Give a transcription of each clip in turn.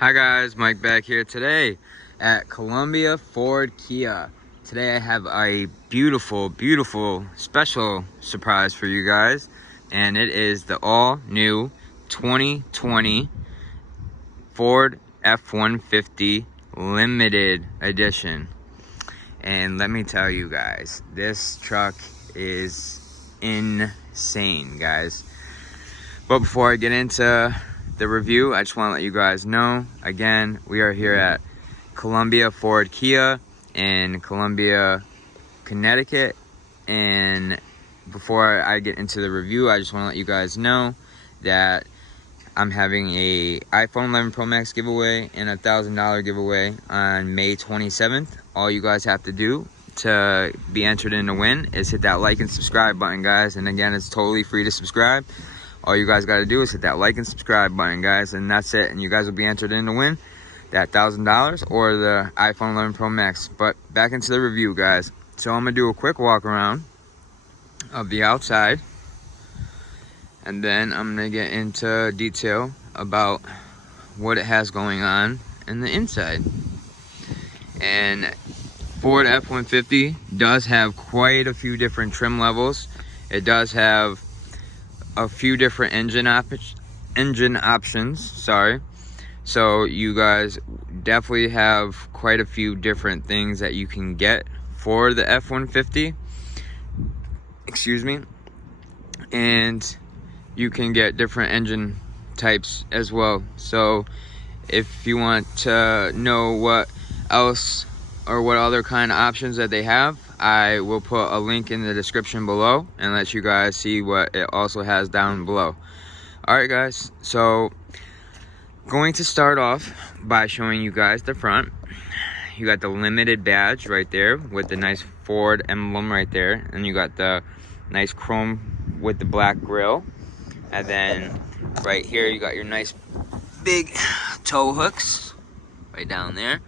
Hi guys, Mike back here today at Columbia Ford Kia. Today I have a beautiful special surprise for you guys, and it is the all new 2020 Ford F-150 limited edition. And let me tell you guys, this truck is insane, guys. But before I get into the review, I just want to let you guys know, again, we are here at Columbia Ford Kia in Columbia, Connecticut. And before I get into the review, I just want to let you guys know that I'm having a iPhone 11 Pro Max giveaway and a $1,000 giveaway on May 27th. All you guys have to do to be entered in to win is hit that like and subscribe button, guys. And again, it's totally free to subscribe. All you guys got to do is hit that like and subscribe button, guys, and that's it. And you guys will be entered in to win that $1,000 or the iPhone 11 Pro Max. But back into the review, guys. So I'm gonna do a quick walk around of the outside, and then I'm gonna get into detail about what it has going on in the inside. And Ford F-150 does have quite a few different trim levels. It does have a few different engine options, sorry. So you guys definitely have quite a few different things that you can get for the F-150. Excuse me. And you can get different engine types as well. So if you want to know what else or what other kind of options that they have, I will put a link in the description below and let you guys see what it also has down below. Alright guys, so going to start off by showing you guys the front. You got the limited badge right there with the nice Ford emblem right there, and you got the nice chrome with the black grille. And then right here you got your nice big tow hooks right down there.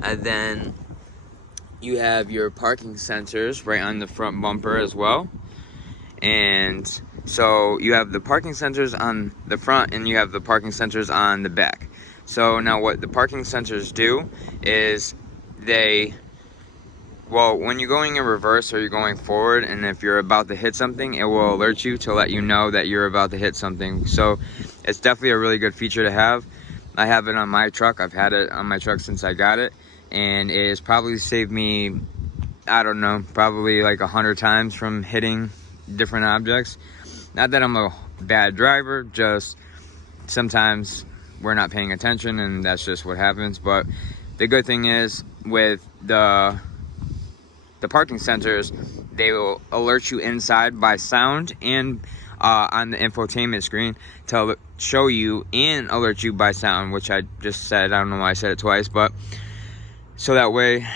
And then you have your parking sensors right on the front bumper as well. And so you have the parking sensors on the front and you have the parking sensors on the back. So now what the parking sensors do is when you're going in reverse or you're going forward, and if you're about to hit something, it will alert you to let you know that you're about to hit something. So it's definitely a really good feature to have. I have it on my truck. I've had it on my truck since I got it, and it has probably saved me, I don't know, probably like 100 times from hitting different objects. Not that I'm a bad driver, just sometimes we're not paying attention and that's just what happens. But the good thing is with the parking sensors, they will alert you inside by sound and on the infotainment screen to show you and alert you by sound, which I just said. I don't know why I said it twice, but so that way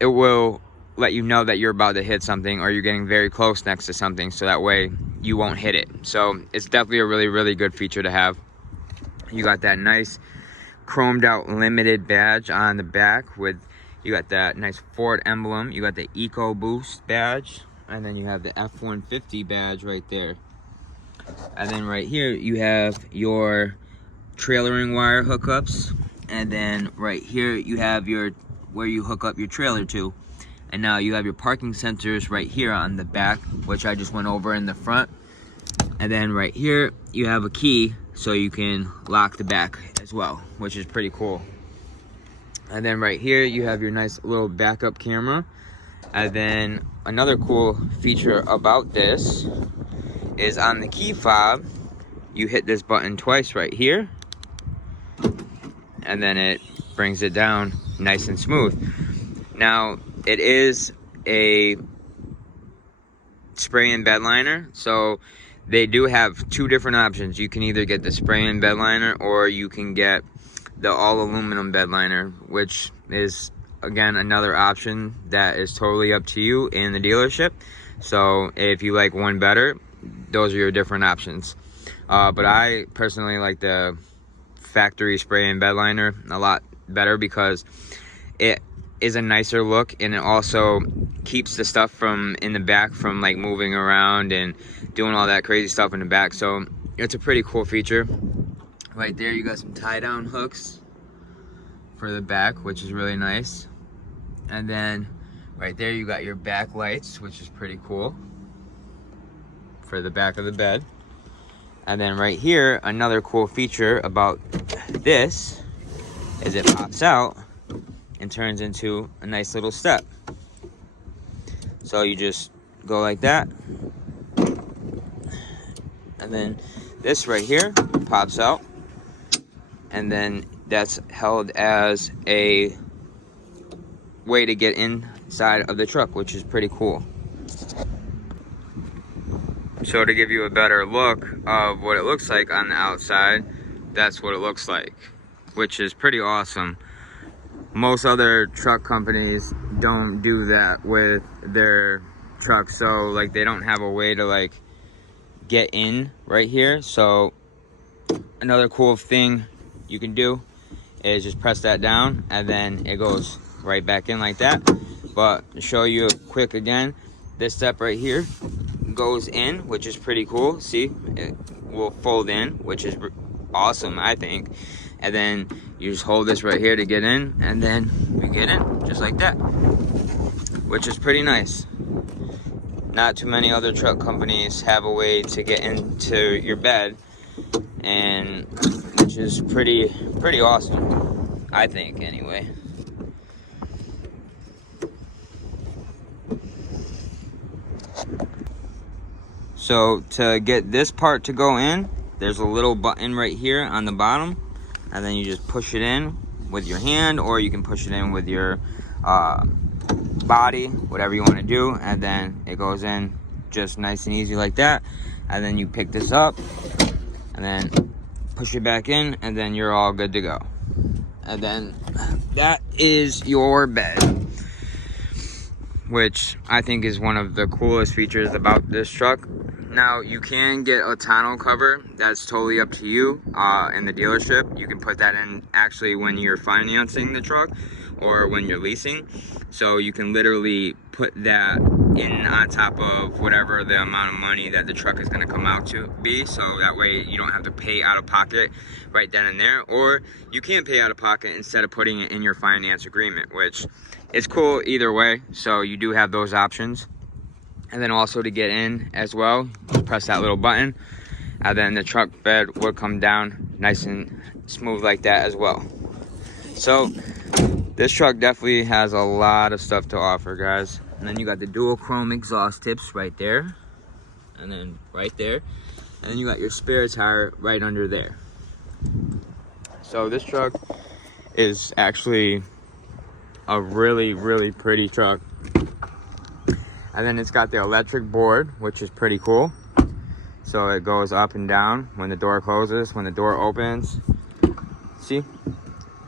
it will let you know that you're about to hit something or you're getting very close next to something, so that way you won't hit it. So it's definitely a really good feature to have. You got that nice chromed out limited badge on the back with, you got that nice Ford emblem, you got the Eco Boost badge, and then you have the F-150 badge right there. And then right here you have your trailering wire hookups, and then right here you have your where you hook up your trailer to. And now you have your parking sensors right here on the back, which I just went over in the front. And then right here you have a key so you can lock the back as well, which is pretty cool. And then right here you have your nice little backup camera. And then another cool feature about this is on the key fob, you hit this button twice right here, and then it brings it down nice and smooth. Now it is a spray and bed liner, so they do have two different options. You can either get the spray and bed liner or you can get the all aluminum bed liner, which is again another option that is totally up to you and the dealership. So if you like one better, those are your different options. But I personally like the factory spray and bed liner a lot better because it is a nicer look, and it also keeps the stuff from in the back from like moving around and doing all that crazy stuff in the back. So it's a pretty cool feature. Right there you got some tie down hooks for the back, which is really nice. And then right there you got your back lights, which is pretty cool for the back of the bed. And then right here, another cool feature about this is it pops out and turns into a nice little step. So you just go like that. And then this right here pops out. And then that's held as a way to get inside of the truck, which is pretty cool. So to give you a better look of what it looks like on the outside, that's what it looks like, which is pretty awesome. Most other truck companies don't do that with their trucks, so like they don't have a way to like get in right here. So another cool thing you can do is just press that down and then it goes right back in like that. But to show you quick again, this step right here goes in, which is pretty cool. See, it will fold in, which is awesome, I think. And then you just hold this right here to get in, and then we get in just like that, which is pretty nice. Not too many other truck companies have a way to get into your bed, and which is pretty awesome, I think, anyway. So to get this part to go in, there's a little button right here on the bottom, and then you just push it in with your hand, or you can push it in with your body, whatever you want to do, and then it goes in just nice and easy like that. And then you pick this up and then push it back in, and then you're all good to go. And then that is your bed, which I think is one of the coolest features about this truck. Now, you can get a tonneau cover. That's totally up to you in the dealership. You can put that in actually when you're financing the truck or when you're leasing. So you can literally put that in on top of whatever the amount of money that the truck is going to come out to be. So that way you don't have to pay out of pocket right then and there. Or you can pay out of pocket instead of putting it in your finance agreement, which is cool either way. So you do have those options. And then also to get in as well, just press that little button, and then the truck bed will come down nice and smooth like that as well. So this truck definitely has a lot of stuff to offer, guys. And then you got the dual chrome exhaust tips right there, and then right there, and then you got your spare tire right under there. So this truck is actually a really pretty truck. And then it's got the electric board, which is pretty cool. So it goes up and down when the door closes, when the door opens. See,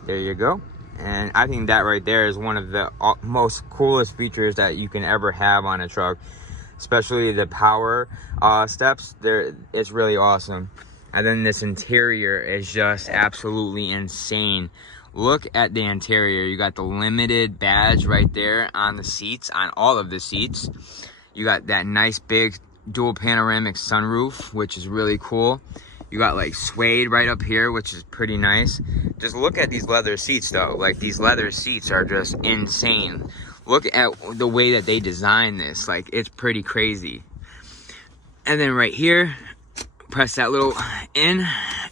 there you go. And I think that right there is one of the most coolest features that you can ever have on a truck, especially the power steps. It's really awesome. And then this interior is just absolutely insane. Look at the interior. You got the limited badge right there on the seats, on all of the seats. You got that nice big dual panoramic sunroof, which is really cool. You got like suede right up here, which is pretty nice. Just look at these leather seats though. Like, these leather seats are just insane. Look at the way that they designed this. Like, it's pretty crazy. And then right here, press that little in,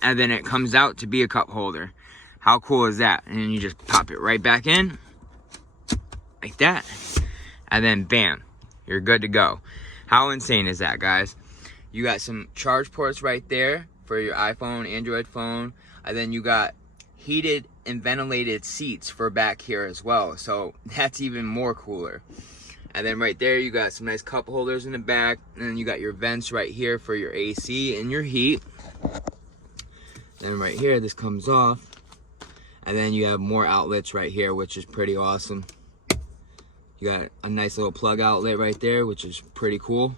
and then it comes out to be a cup holder. How cool is that? And then you just pop it right back in like that, and then bam, you're good to go. How insane is that, guys? You got some charge ports right there for your iPhone, Android phone, and then you got heated and ventilated seats for back here as well, so that's even more cooler. And then right there you got some nice cup holders in the back, and then you got your vents right here for your AC and your heat. Then right here, this comes off, and then you have more outlets right here, which is pretty awesome. You got a nice little plug outlet right there, which is pretty cool.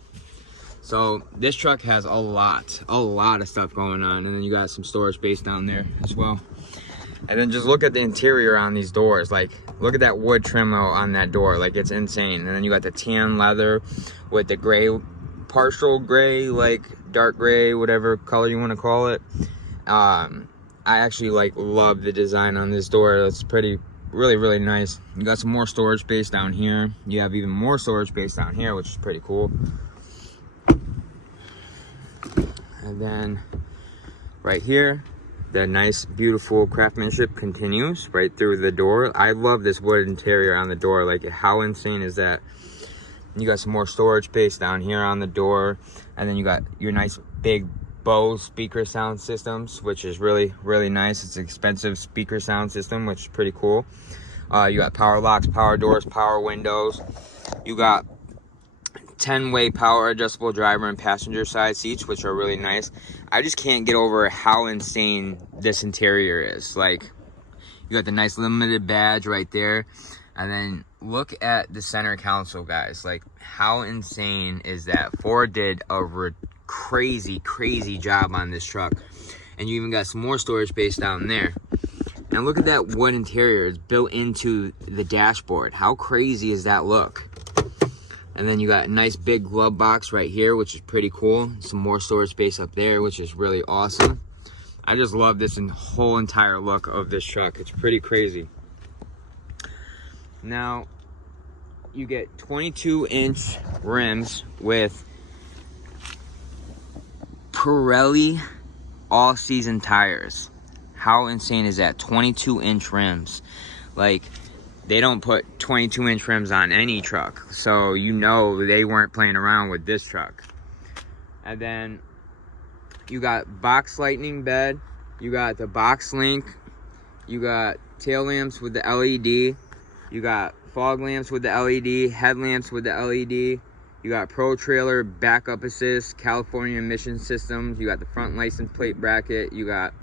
So this truck has a lot of stuff going on. And then you got some storage space down there as well. And then just look at the interior on these doors. Like, look at that wood trim on that door. Like, it's insane. And then you got the tan leather with the gray, partial gray, like dark gray, whatever color you want to call it. I actually like love the design on this door. It's really nice. You got some more storage space down here. You have even more storage space down here, which is pretty cool. And then right here, the nice beautiful craftsmanship continues right through the door. I love this wood interior on the door. Like, how insane is that? You got some more storage space down here on the door, and then you got your nice big Bose speaker sound systems, which is really nice. It's an expensive speaker sound system, which is pretty cool. You got power locks, power doors, power windows. You got 10-way power adjustable driver and passenger side seats, which are really nice. I just can't get over how insane this interior is. Like, you got the nice limited badge right there, and then look at the center console, guys. Like, how insane is that? Ford did a crazy job on this truck. And you even got some more storage space down there. And look at that wood interior. It's built into the dashboard. How crazy is that look? And then you got a nice big glove box right here, which is pretty cool. Some more storage space up there, which is really awesome. I just love this whole entire look of this truck. It's pretty crazy. Now, you get 22-inch rims with Pirelli all-season tires. How insane is that? 22-inch rims. Like, they don't put 22-inch rims on any truck, so you know they weren't playing around with this truck. And then you got box lightning bed, you got the box link, you got tail lamps with the LED, you got fog lamps with the LED, headlamps with the LED, you got Pro Trailer backup assist, California emission systems, you got the front license plate bracket, you got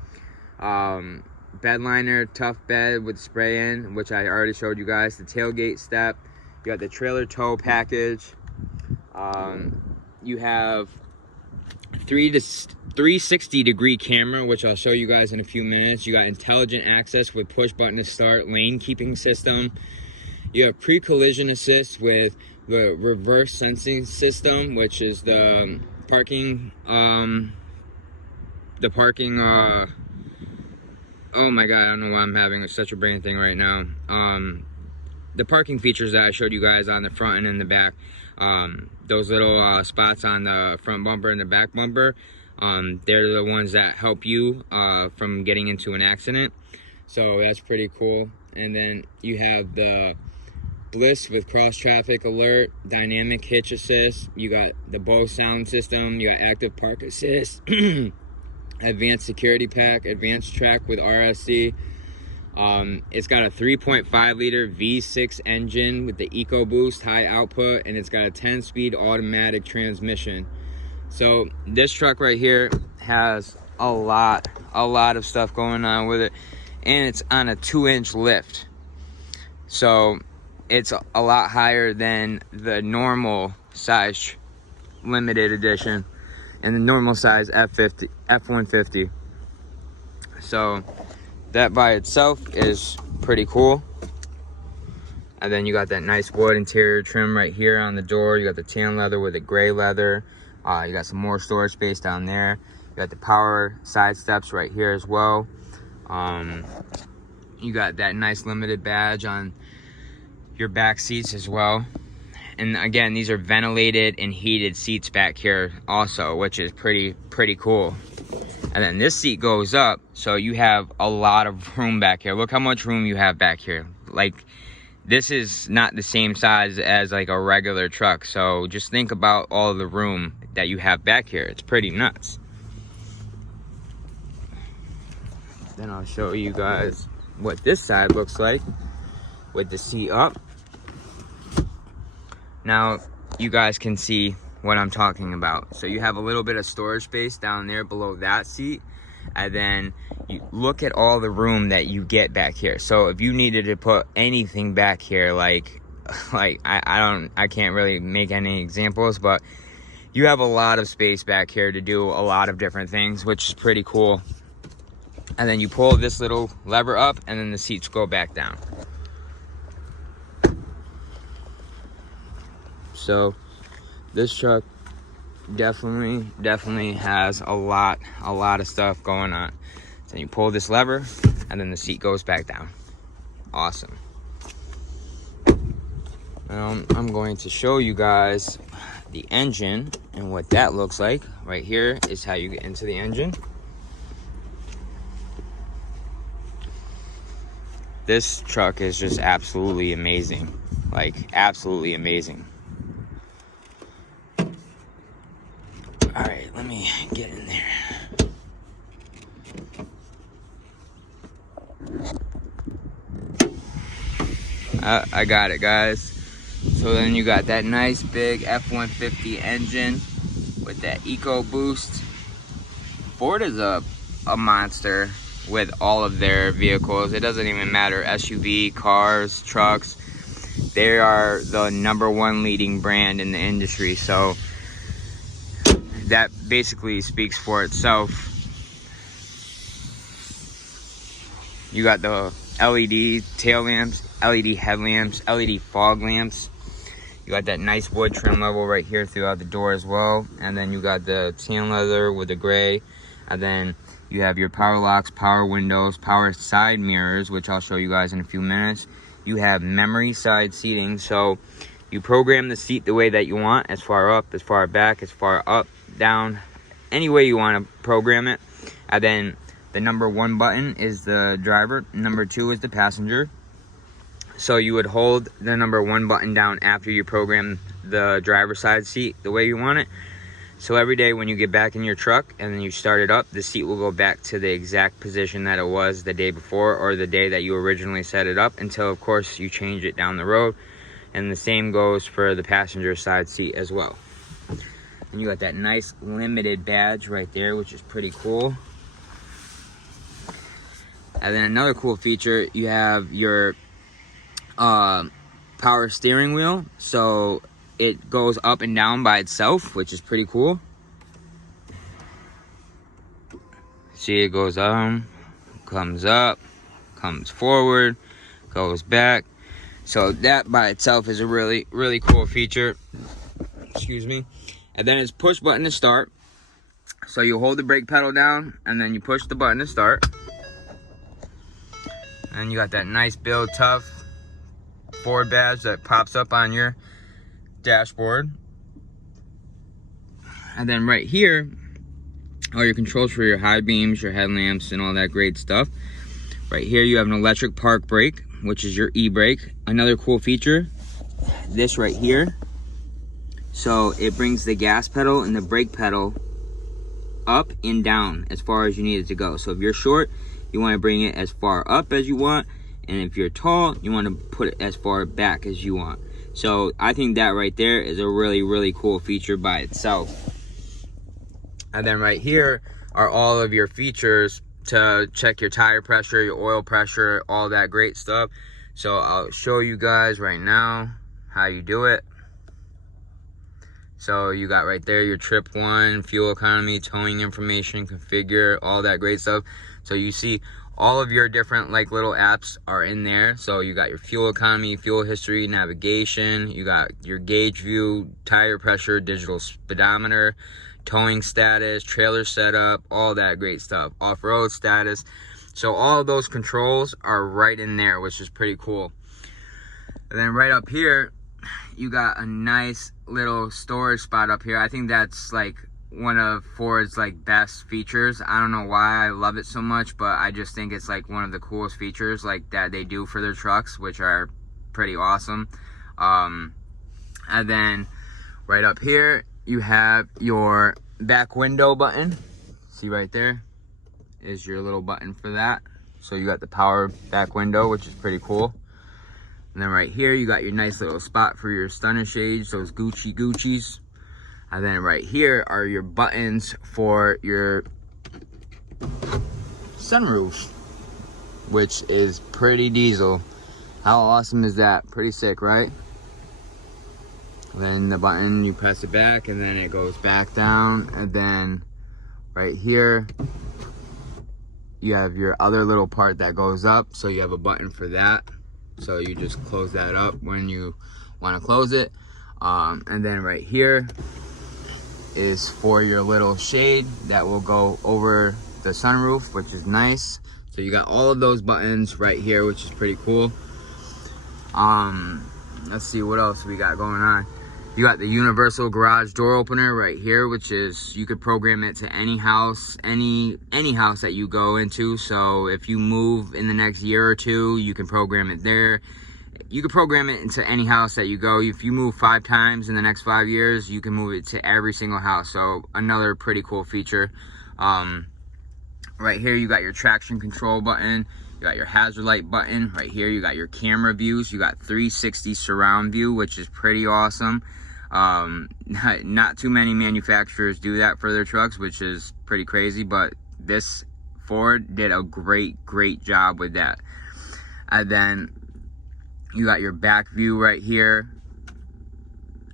bed liner, tough bed with spray in, which I already showed you guys, the tailgate step, you got the trailer tow package, you have 360-degree camera, which I'll show you guys in a few minutes. You got intelligent access with push button to start, lane keeping system. You have pre-collision assist with the reverse sensing system, which is the parking, oh my god, I don't know why I'm having such a brain thing right now. The parking features that I showed you guys on the front and in the back, those little spots on the front bumper and the back bumper, they're the ones that help you from getting into an accident. So that's pretty cool. And then you have the Bliss with cross traffic alert, dynamic hitch assist, you got the Bose sound system, you got active park assist, advanced security pack, advanced track with RSC. It's got a 3.5 liter V6 engine with the EcoBoost high output, and it's got a 10-speed automatic transmission. So this truck right here has a lot of stuff going on with it, and it's on a 2-inch lift. So it's a lot higher than the normal size limited edition and the normal size F-150. So that by itself is pretty cool. And then you got that nice wood interior trim right here on the door. You got the tan leather with the gray leather. You got some more storage space down there. You got the power side steps right here as well. You got that nice limited badge on your back seats as well. And again, these are ventilated and heated seats back here also, which is pretty cool. And then this seat goes up, so you have a lot of room back here. Look how much room you have back here. Like, this is not the same size as like a regular truck, so just think about all the room that you have back here. It's pretty nuts. Then I'll show you guys what this side looks like with the seat up. Now you guys can see what I'm talking about. So you have a little bit of storage space down there below that seat, and then you look at all the room that you get back here. So if you needed to put anything back here, like I can't really make any examples, but you have a lot of space back here to do a lot of different things, which is pretty cool. And then you pull this little lever up, and then the seats go back down. So this truck definitely has a lot of stuff going on. Then you pull this lever, and then the seat goes back down. Awesome. Now I'm going to show you guys the engine and what that looks like. Right here is how you get into the engine. This truck is just absolutely amazing. Like, absolutely amazing. All right, let me get in there. I got it, guys. So then you got that nice big F-150 engine with that EcoBoost. Ford is a monster with all of their vehicles. It doesn't even matter, SUV, cars, trucks. They are the #1 leading brand in the industry. So that basically speaks for itself. You got the LED tail lamps, LED headlamps, LED fog lamps. You got that nice wood trim level right here throughout the door as well. And then you got the tan leather with the gray. And then you have your power locks, power windows, power side mirrors, which I'll show you guys in a few minutes. You have memory side seating. So you program the seat the way that you want, as far up, as far back, as far up, down, any way you want to program it. And then the #1 button is the driver, #2 is the passenger. So you would hold the #1 button down after you program the driver's side seat the way you want it. So every day when you get back in your truck and then you start it up, the seat will go back to the exact position that it was the day before or the day that you originally set it up, until of course you change it down the road. And the same goes for the passenger side seat as well. And you got that nice limited badge right there, which is pretty cool. And then another cool feature, you have your power steering wheel. So it goes up and down by itself, which is pretty cool. See, it goes comes up, comes forward, goes back. So that by itself is a really, really cool feature. Excuse me. And then it's push button to start. So you hold the brake pedal down and then you push the button to start. And you got that nice Build Tough Ford badge that pops up on your dashboard. And then right here are your controls for your high beams, your headlamps, and all that great stuff. Right here you have an electric park brake, which is your e-brake. Another cool feature, this right here. So it brings the gas pedal and the brake pedal up and down as far as you need it to go. So if you're short, you want to bring it as far up as you want. And if you're tall, you want to put it as far back as you want. So I think that right there is a really, really cool feature by itself. And then right here are all of your features to check your tire pressure, your oil pressure, all that great stuff. So I'll show you guys right now how you do it. So you got right there your trip 1, fuel economy, towing information, configure, all that great stuff. So you see all of your different like little apps are in there. So you got your fuel economy, fuel history, navigation, you got your gauge view, tire pressure, digital speedometer, towing status, trailer setup, all that great stuff, off-road status. So all of those controls are right in there, which is pretty cool. And then right up here, you got a nice little storage spot up here. I think that's like one of Ford's like best features. I don't know why I love it so much, but I just think it's like one of the coolest features like that they do for their trucks, which are pretty awesome. And then right up here you have your back window button. See right there is your little button for that. So you got the power back window, which is pretty cool. And then right here you got your nice little spot for your stunner shades, those Gucci's. And then right here are your buttons for your sunroof, which is pretty diesel. How awesome is that? Pretty sick, right? And then the button, you press it back and then it goes back down. And then right here you have your other little part that goes up. So you have a button for that. So you just close that up when you want to close it. And then right here is for your little shade that will go over the sunroof, which is nice. So you got all of those buttons right here, which is pretty cool. Let's see what else we got going on. You got the universal garage door opener right here, which is, you could program it to any house, any house that you go into. So if you move in the next year or two, you can program it there. You can program it into any house that you go. If you move 5 times in the next 5 years, you can move it to every single house. So another pretty cool feature. Right here, you got your traction control button. You got your hazard light button. Right here, you got your camera views. You got 360 surround view, which is pretty awesome. Not too many manufacturers do that for their trucks, which is pretty crazy, but this Ford did a great job with that. And then you got your back view right here,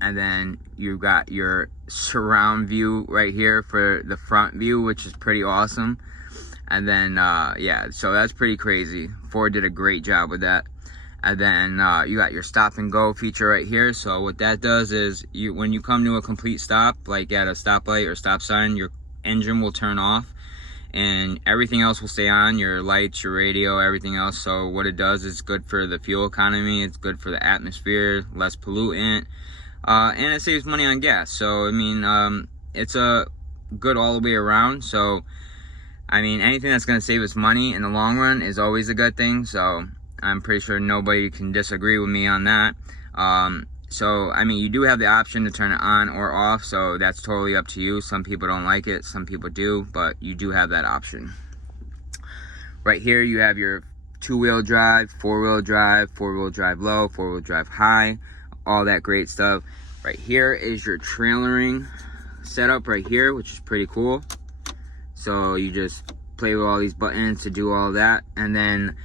and then you got your surround view right here for the front view, which is pretty awesome. And then yeah, so that's pretty crazy. Ford did a great job with that. And then you got your stop and go feature right here. So what that does is, when you come to a complete stop, like at a stoplight or stop sign, your engine will turn off and everything else will stay on, your lights, your radio, everything else. So what it does is good for the fuel economy, it's good for the atmosphere, less pollutant, and it saves money on gas. So I mean, it's a good all the way around. So I mean, anything that's going to save us money in the long run is always a good thing. So I'm pretty sure nobody can disagree with me on that. So I mean, you do have the option to turn it on or off, so that's totally up to you. Some people don't like it, some people do, but you do have that option. Right here you have your 2-wheel drive, 4-wheel drive, 4-wheel drive low, 4-wheel drive high, all that great stuff. Right here is your trailering setup right here, which is pretty cool. So you just play with all these buttons to do all that, and then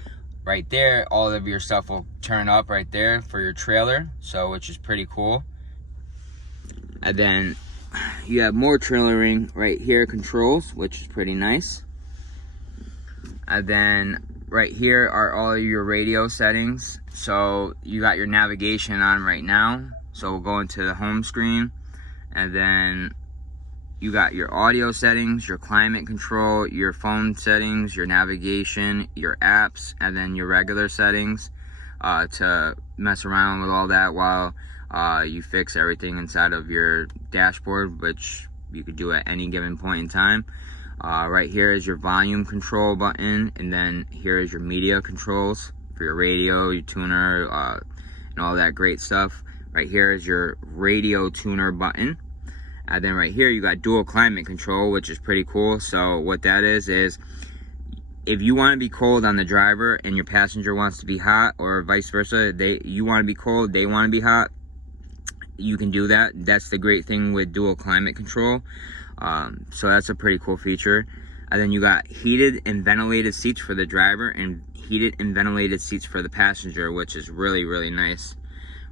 right there, all of your stuff will turn up right there for your trailer, so which is pretty cool. And then you have more trailering right here controls, which is pretty nice. And then right here are all of your radio settings. So you got your navigation on right now. So we'll go into the home screen, and then you got your audio settings, your climate control, your phone settings, your navigation, your apps, and then your regular settings to mess around with all that while you fix everything inside of your dashboard, which you could do at any given point in time. Right here is your volume control button, and then here is your media controls for your radio, your tuner, and all that great stuff. Right here is your radio tuner button. And then right here you got dual climate control, which is pretty cool. So what that is if you want to be cold on the driver and your passenger wants to be hot, or vice versa, you want to be cold, they want to be hot, you can do that. That's the great thing with dual climate control. So that's a pretty cool feature. And then you got heated and ventilated seats for the driver and heated and ventilated seats for the passenger, which is really nice.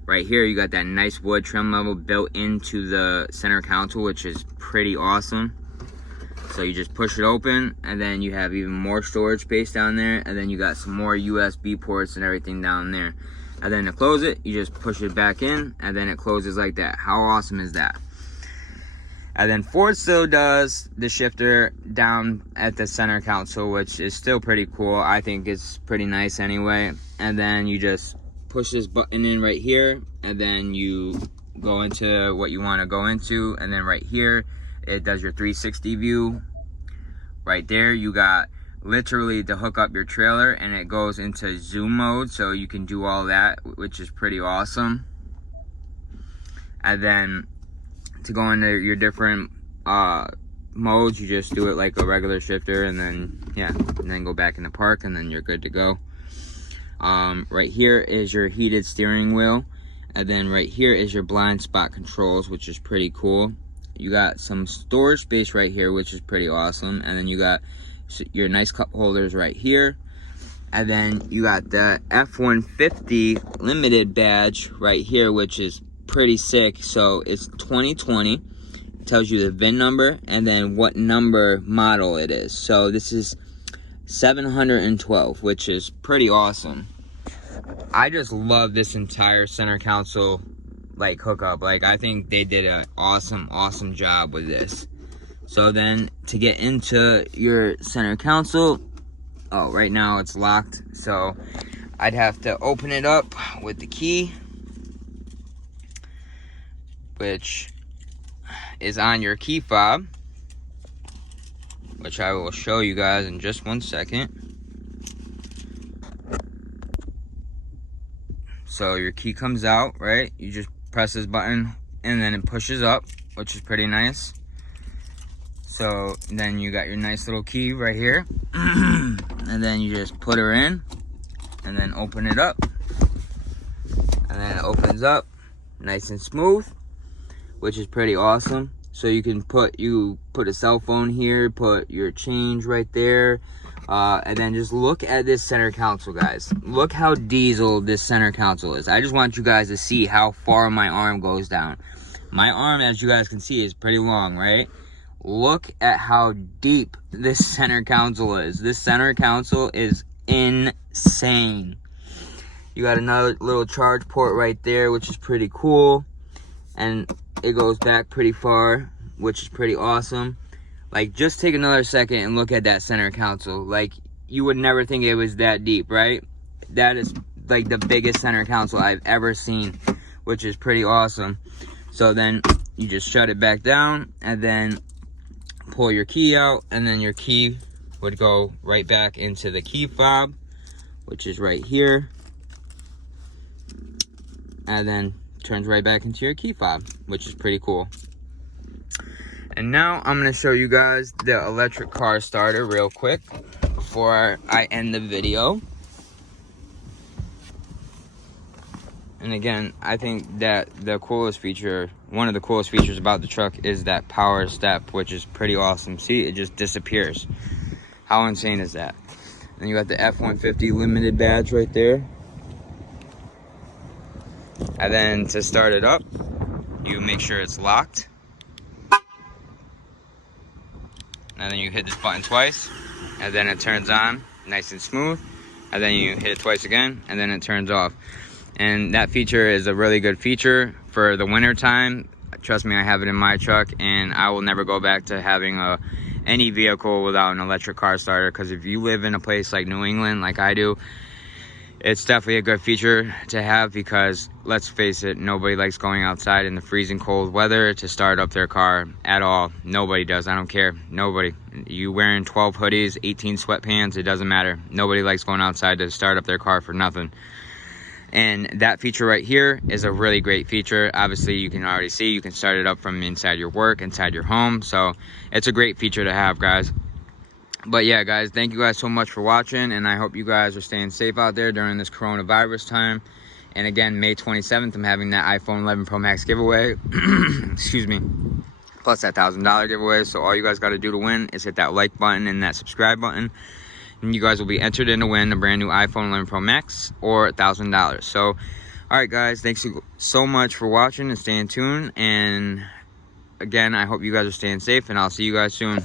Right here, you got that nice wood trim level built into the center console, which is pretty awesome. So you just push it open, and then you have even more storage space down there, and then you got some more USB ports and everything down there. And then to close it, you just push it back in, and then it closes like that. How awesome is that? And then Ford still does the shifter down at the center console, which is still pretty cool. I think it's pretty nice anyway. And then you just push this button in right here, and then you go into what you want to go into, and then right here it does your 360 view. Right there you got literally to hook up your trailer, and it goes into zoom mode, so you can do all that, which is pretty awesome. And then to go into your different modes, you just do it like a regular shifter, and then yeah, and then go back in the park, and then you're good to go. Right here is your heated steering wheel, and then right here is your blind spot controls, which is pretty cool. You got some storage space right here, which is pretty awesome, and then you got your nice cup holders right here, and then you got the F-150 limited badge right here, which is pretty sick. So it's 2020, it tells you the VIN number and then what number model it is. So this is 712, which is pretty awesome. I just love this entire center console like hookup. Like, I think they did an awesome job with this. So then to get into your center console, oh, right now it's locked, so I'd have to open it up with the key, which is on your key fob, which I will show you guys in just 1 second. So your key comes out, right? You just press this button and then it pushes up, which is pretty nice. So then you got your nice little key right here. And then you just put her in and then open it up. And then it opens up nice and smooth, which is pretty awesome. So you can put a cell phone here, put your change right there, and then just look at this center console, guys. Look how diesel this center console is. I just want you guys to see how far my arm goes down. My arm, as you guys can see, is pretty long, right? Look at how deep this center console is. This center console is insane. You got another little charge port right there, which is pretty cool. And it goes back pretty far, which is pretty awesome. Like, just take another second and look at that center console. Like, you would never think it was that deep, right? That is like the biggest center console I've ever seen, which is pretty awesome. So then you just shut it back down and then pull your key out, and then your key would go right back into the key fob, which is right here, and then turns right back into your key fob, which is pretty cool. And now I'm going to show you guys the electric car starter real quick before I end the video. And again, I think that the coolest feature, one of the coolest features about the truck is that power step, which is pretty awesome. See, it just disappears. How insane is that? And you got the F-150 limited badge right there. And then to start it up, you make sure it's locked. And then you hit this button twice, and then it turns on nice and smooth. And then you hit it twice again, and then it turns off. And that feature is a really good feature for the winter time. Trust me, I have it in my truck, and I will never go back to having any vehicle without an electric car starter, because if you live in a place like New England, like I do, it's definitely a good feature to have, because let's face it, nobody likes going outside in the freezing cold weather to start up their car at all. Nobody does. I don't care. Nobody. You wearing 12 hoodies, 18 sweatpants, it doesn't matter. Nobody likes going outside to start up their car for nothing. And that feature right here is a really great feature. Obviously, you can already see you can start it up from inside your work, inside your home. So it's a great feature to have, guys. But yeah, guys, thank you guys so much for watching, and I hope you guys are staying safe out there during this coronavirus time. And again, May 27th, I'm having that iPhone 11 Pro Max giveaway. Excuse me. Plus that $1,000 giveaway. So all you guys got to do to win is hit that like button and that subscribe button, and you guys will be entered in to win a brand new iPhone 11 Pro Max or $1,000. So, all right, guys, thanks so much for watching and staying tuned. And again, I hope you guys are staying safe, and I'll see you guys soon.